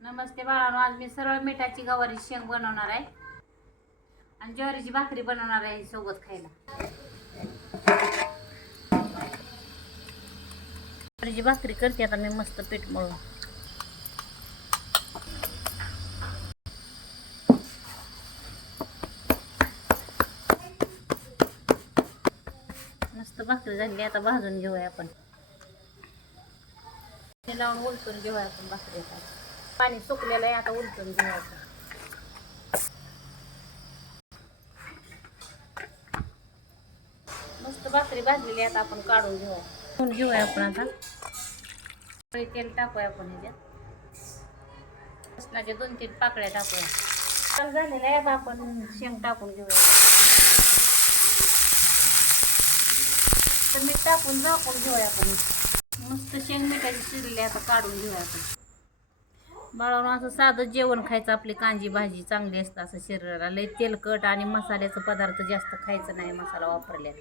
नमस्ते बाळांनो आज मी सरळ मिठाची गवारी शेंग बनवणार आहे. आणि ज्वारीची भाकरी बनवणार आहे सोबत खायला. ज्वारीची भाकरी करते आता मी मस्त पीठ मळून. मस्त भाकरी झाली आता भाजून घेऊया आपण. ते लावून उलटून घेऊया आपण भाकरी आता. पाणी सुकलेलं आहे आता उलटून घेऊया आपण. मस्त भाकरी भाजलेली आता आपण काढून काढून घेऊया आपण आता. तेल टाकूया आपण ह्याच्यात लसणाच्या दोन तीन पाकळ्या टाकूया. चाल झालेलं आहे आपण शेंग टाकून घेऊया. तर मीठ टाकून झाकून घेऊया आपण. मस्त शेंग मिठाची शिरली आता काढून घेऊया आपण. बाळावून असं साधं जेवण खायचं आपली कांजी भाजी चांगली असतं असं शरीराला. लय तेलकट आणि मसाल्याचं पदार्थ जास्त खायचं नाही मसाला वापरल्या